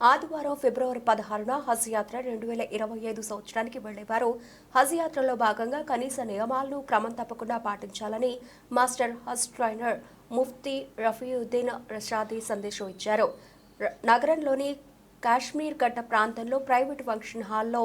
ఆదివారం ఫిబ్రవరి 16న హజ్ యాత్ర 2025 సంవత్సరానికి వెళ్లేవారు హజ్ యాత్రలో భాగంగా కనీస నియమాలను క్రమం తప్పకుండా పాటించాలని మాస్టర్ హజ్ ట్రైనర్ ముఫ్తీ రఫీయుద్దీన్ రషాదీ సందేశం ఇచ్చారు. నగరంలోని కాశ్మీర్ ఘట్ట ప్రాంతంలో ప్రైవేట్ ఫంక్షన్ హాల్లో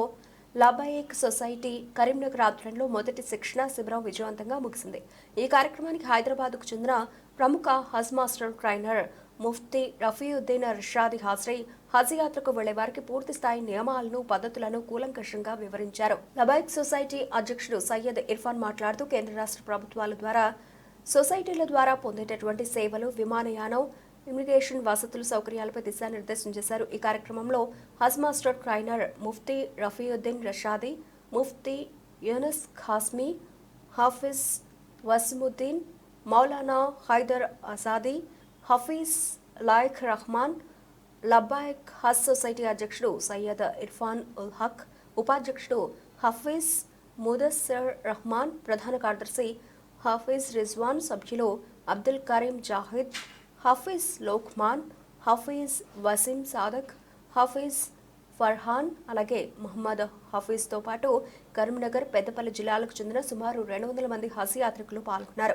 లబాయిక్ సొసైటీ కరీంనగర్ ఆధ్వర్యంలో మొదటి శిక్షణ శిబిరం విజయవంతంగా ముగిసింది. ఈ కార్యక్రమానికి హైదరాబాద్కు చెందిన ప్రముఖ హజ్ మాస్టర్ ట్రైనర్ ముఫ్తీ రఫీయుద్దీన్ రషాదీ హాజరై హజ్ యాత్రకు వెళ్లే వారికి పూర్తి స్థాయి నియమాలను పద్ధతులను కూలంకషంగా వివరించారు. లబాయిక్ సొసైటీ అధ్యక్షుడు సయ్యద్ ఇర్ఫాన్ మాట్లాడుతూ కేంద్ర రాష్ట్ర ప్రభుత్వాల ద్వారా సొసైటీల ద్వారా పొందేటటువంటి సేవలు, విమానయానం, ఇమిగ్రేషన్ వసతులు, సౌకర్యాలపై దిశానిర్దేశం చేశారు. ఈ కార్యక్రమంలో హజ్ మాస్టర్ ట్రైనర్ ముఫ్తీ రఫీయుద్దీన్ రషాదీ, ముఫ్తీ యూనుస్ ఖాస్మీ, హాఫిజ్ వసీముద్దీన్, మౌలానా హైదర్ అసాదీ, హఫీజ్ లాయిక్ రహమాన్, లబ్బాయిక్ హజ్ సొసైటీ అధ్యక్షుడు సయ్యద్ ఇర్ఫాన్ ఉల్ హక్, ఉపాధ్యక్షుడు హఫీజ్ ముదస్సర్ రహమాన్, ప్రధాన కార్యదర్శి హఫీజ్ రిజ్వాన్, సభ్యులు అబ్దుల్ కరీం జాహిద్, హఫీజ్ లోక్మాన్, హఫీజ్ వసీం సాదక్, హఫీజ్ ఫర్హాన్, అలాగే మహమ్మద్ హఫీజ్తో పాటు కరీంనగర్, పెద్దపల్లి జిల్లాలకు చెందిన సుమారు 200 మంది హజ్ యాత్రికులు పాల్గొన్నారు.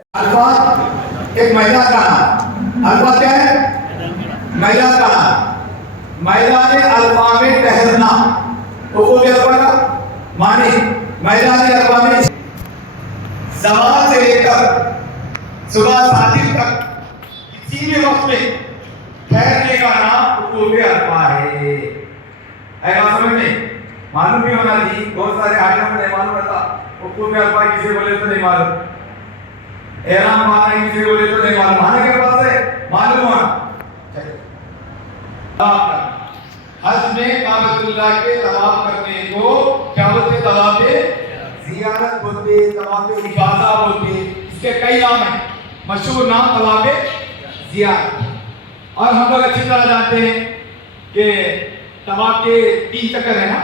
मैदान अल्फा में ठहरना माने मैदान अल्फा में सवाल से लेकर सुबह 7 तक किसी भी वक्त में ठहरने का नाम हुकूक अल्फा है। समझ में मालूम भी होना जी, बहुत सारे आयतों में नहीं मालूम रहता। हुकूक अल्फा किसे बोले तो नहीं मालूम, एहराम बांधना किसे बोले तो नहीं मालूम, आने के पास है मालूम होना। हज में काबतुल्लाह के तवाफ करने को क्या बोलते? तवाफे ज़ियारत बोलते, तवाफे इफादा बोलते। इसके कई नाम हैं, मशहूर नाम तवाफे ज़ियारत। और हम लोग अच्छी तरह जानते हैं कि तवाफ के 3 चक्कर है ना।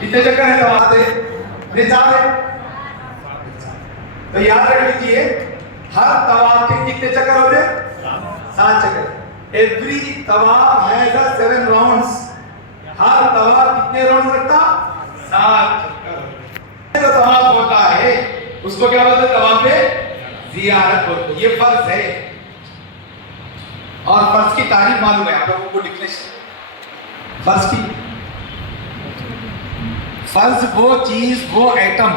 कितने चक्कर है तवाफ के? 4 है। तो याद रख लीजिए, हर तवाफ के कितने चक्कर होते? 7 चक्कर। Every तवाफ has a 7 rounds. हर तवाफ कितने राउंड रखता? 7 चक्कर। जो तवाफ होता है उसको क्या बोलते हैं? तवाफ ज़ियारत बोलते हैं। ये फर्ज है और फर्ज की तारीफ मालूम है आप लोगों को? डिफिनेशन फर्ज की, फर्ज वो चीज, वो एटम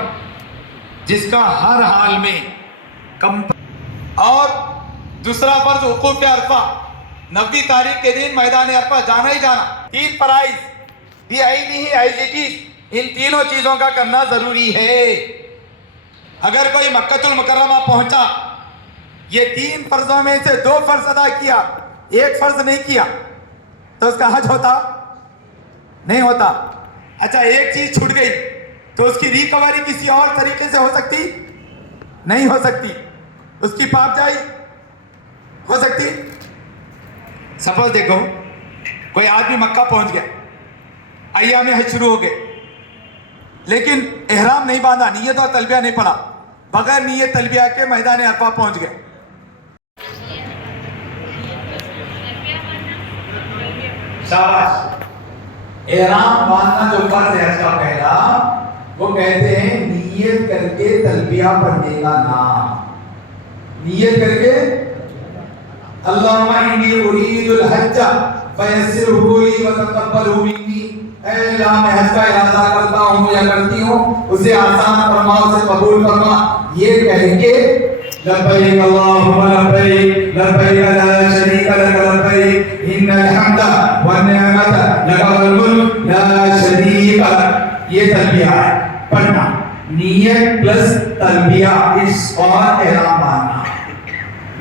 जिसका हर हाल में और दूसरा फर्ज हुकूक अरफा, 90 तारीख के दिन मैदान अरफा जाना ही जाना। 3 फराइज भी नहीं है, इन तीनों चीजों का करना जरूरी है। अगर कोई मक्कतुल मुकर्रमा पहुंचा, ये 3 फर्जों में से 2 फर्ज अदा किया, 1 फर्ज नहीं किया, तो उसका हज होता नहीं होता। अच्छा, एक चीज छूट गई तो उसकी रिकवरी किसी और तरीके से हो सकती नहीं हो सकती, उसकी पाप जाई हो सकती। सपोज देखो, कोई आदमी मक्का पहुंच गया, अय्याम हज शुरू हो गए, लेकिन एहराम नहीं बांधा, नियत और तलबिया नहीं पढ़ा, बगैर नियत तलबिया के मैदान अरफा पहुंच गए। शाबाश। एहराम बांधना जो फर्ज है इसका पहला, वो कहते हैं नियत करके तलबिया पढ़ने का नाम। नियत करके अल्लाहुम्मा इन्नी उरीदुल हज्ज फयस्सिरहु ली व तक़ब्बलहु मिन्नी। ऐ अल्लाह, मैं हज का इरादा करता हूं या करती हूं, उसे आसान फरमा, उसे कबूल फरमा। ये कह के लब्बैक अल्लाहुम्मा लब्बैक, लब्बैक ला शरीका लक लब्बैक, इन्नल हम्दा वन निअमत लक वल मुल्क ला शरीका लक। ये तलबिया है पढ़ना, नियत प्लस तलबिया इस और एहराम बांधना।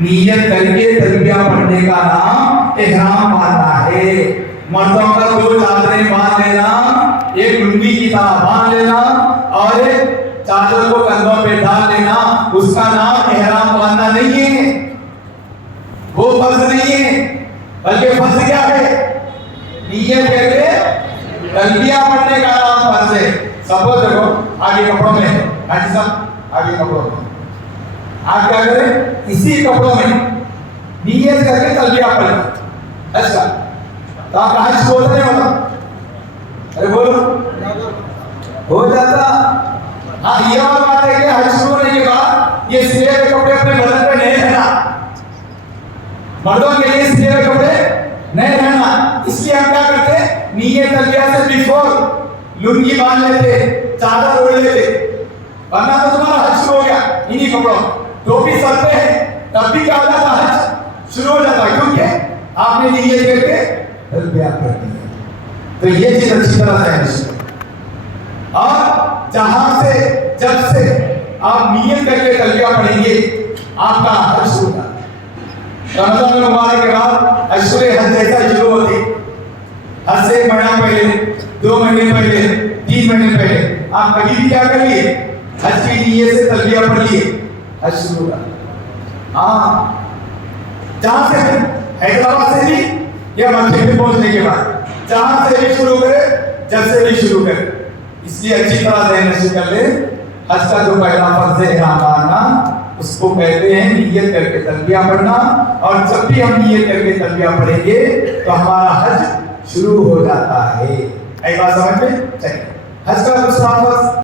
नियत करके तलबिया पढ़ने का नाम एहराम बांधना है। मर्दों का 2 चादरें बांध लेना, एक लुंगी की तरह बांध लेना और एक चादर को कंधों पे डाल लेना, उसका नाम एहराम बांधना नहीं है, वो फर्ज नहीं है। बल्कि फर्ज क्या है? नियत करके तलबिया पढ़ने का नाम फर्ज है। सपोज देखो, आगे कपड़ों में, हाजी साहब आगे कपड़ों में, आप क्या करें? इसी कपड़ों में नियत करके तलबिया पढ़ें। अच्छा, तो आपका हज शुरू होता नहीं होता? अरे बोलो, हो जाता। हाँ, ये और बात है कि हज शुरू होने के बाद ये सिले हुए कपड़े अपने बदन पे नहीं रहना, मर्दों के लिए सिले हुए कपड़े नहीं रहना। इसलिए हम क्या करते, नियत तलबिया से बिफोर लुंगी बांध लेते, चादर ओढ़ लेते, वरना तो तुम्हारा हज शुरू हो गया इन्हीं कपड़ों। टोपी सर पे है तब भी क्या हो जाता, हज शुरू हो जाता, क्योंकि आपने नियत करके तलबिया कर दी है। तो ये चीज अच्छी तरह से और जहां से जब से आप नियत करके तलबिया पढ़ेंगे आपका हज शुरू होगा। रमजान मुबारक के बाद अशुरे हज जैसा शुरू होती, हज से 1 महीना पहले, 2 महीने पहले, 3 महीने पहले आप कभी भी क्या कर लिए, हज की नियत से तलबिया पढ़ लिए, हज शुरू होगा। हाँ, जहां से हैदराबाद से भी या मक्के में पहुंचने के बाद जहां से भी शुरू करे, जब से भी शुरू करे, इसलिए अच्छी तरह से नसीब कर ले। हज का जो पहला फर्ज है इहराम बांधना, उसको कहते हैं नियत करके तलबिया पढ़ना। और जब भी हम नियत करके तलबिया पढ़ेंगे तो हमारा हज शुरू हो जाता है। ऐ बात समझ में? चलिए, हज का दूसरा फर्ज